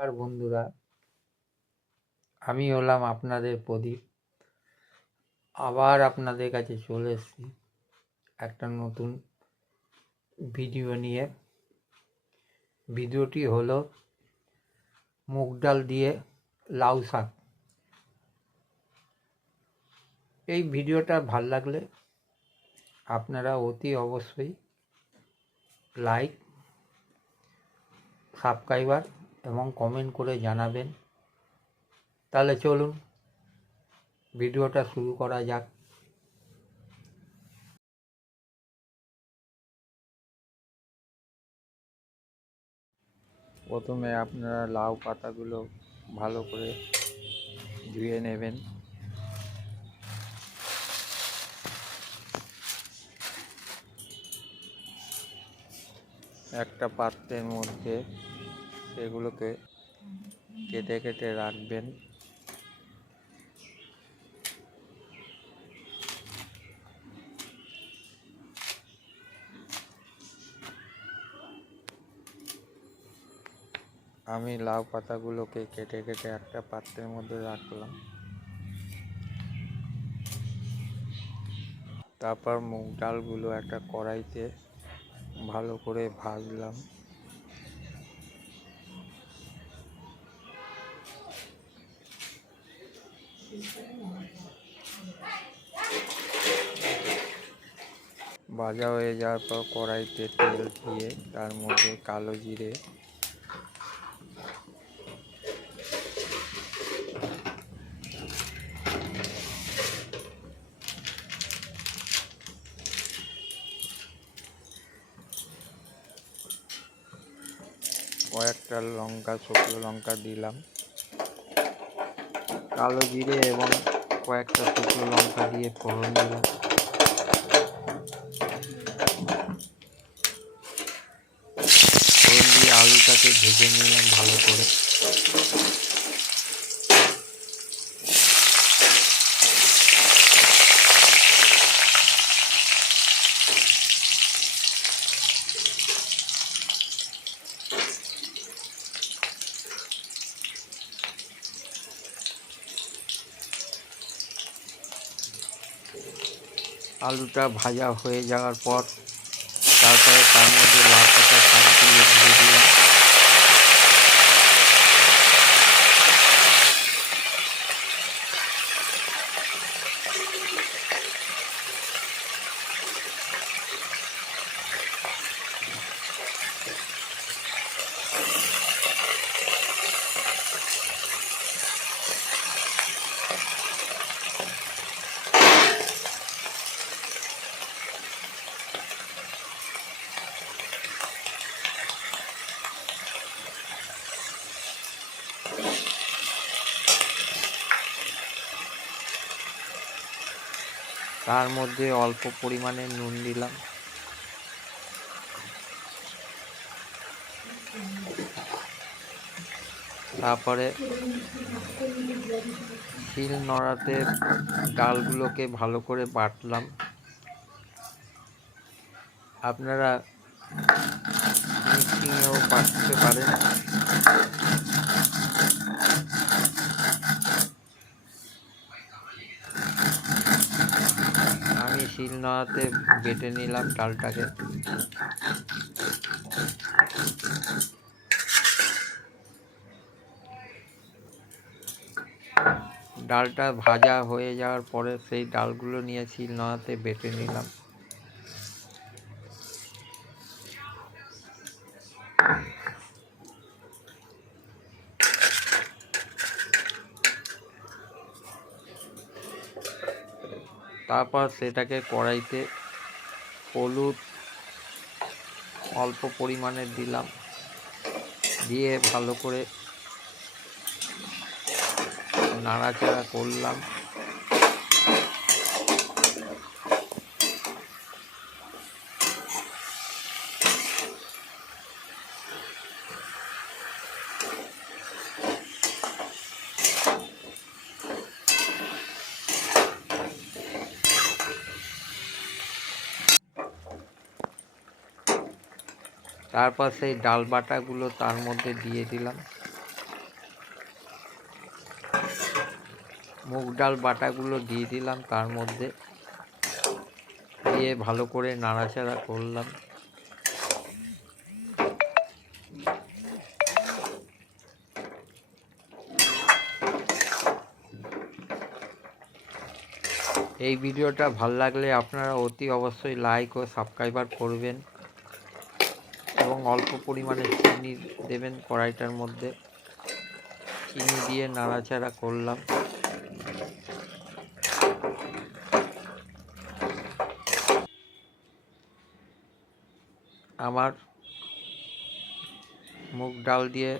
আর বন্ধুরা। আমি হলাম আপনাদের প্রদীপ। আবার আপনাদের কাছে চলে এসেছি একটা নতুন ভিডিও নিয়ে। ভিডিওটি হলো মুগ ডাল দিয়ে লাউ শাক। এই ভিডিওটা ভালো লাগলে আপনারা অতি অবশ্যই লাইক সাবস্ক্রাইবার এবং কমেন্ট করে জানাবেন। তাহলে চলুন, ভিডিওটা শুরু করা যাক। প্রথমে আপনারা লাউ পাতাগুলো ভালো করে ধুয়ে নেবেন। একটা পাত্রের মধ্যে সেগুলোকে কেটে কেটে রাখবেন। আমি লাউ পাতাগুলোকে কেটে কেটে একটা পাত্রের মধ্যে রাখলাম। তারপর মুগ ডালগুলো একটা কড়াইতে ভালো করে ভাজলাম। ভাজা হয়ে যাওয়ার পর কড়াইতে তেল দিয়ে তার মধ্যে কালো জিরে, কয়েকটা লঙ্কা, শুকনো লঙ্কা দিলাম। কালো জিরে এবং কয়েকটা শুকনো লঙ্কা দিয়ে ফোড়ন দিলাম। ফোড়ন দিয়ে আলুটাকে ভেজে নিলাম ভালো করে। আলুটা ভাজা হয়ে যাওয়ার পর তারপরে তার মধ্যে লাল পাতা শাকগুলো দিয়ে দিলাম তার মধ্যে অল্প পরিমাণে নুন দিলাম। তারপরে শিল নড়াতে ডালগুলোকে ভালো করে বাটলাম। আপনারা মিক্সিংয়েও বাটতে পারেন আমি শিল নড়াতে বেটে নিলাম ডালটাকে। ডালটা ভাজা হয়ে যাওয়ার পরে সেই ডালগুলো নিয়ে শিল নোড়াতে বেটে নিলাম। তারপর সেটাকে কড়াইতে হলুদ অল্প পরিমাণে দিলাম। দিয়ে ভালো করে নাড়াচাড়া করলাম। তারপর সেই ডাল বাটাগুলো তার মধ্যে দিয়ে দিলাম। মুগ ডাল বাটাগুলো দিয়ে দিলাম তার মধ্যে। দিয়ে ভালো করে নাড়াচাড়া করলাম। এই ভিডিওটা ভালো লাগলে আপনারা অতি অবশ্যই লাইক ও সাবস্ক্রাইবার করবেন। এবং অল্প পরিমাণে চিনি দেবেন কড়াইটার মধ্যে। চিনি দিয়ে নাড়াচাড়া করলাম। আমার মুগ ডাল দিয়ে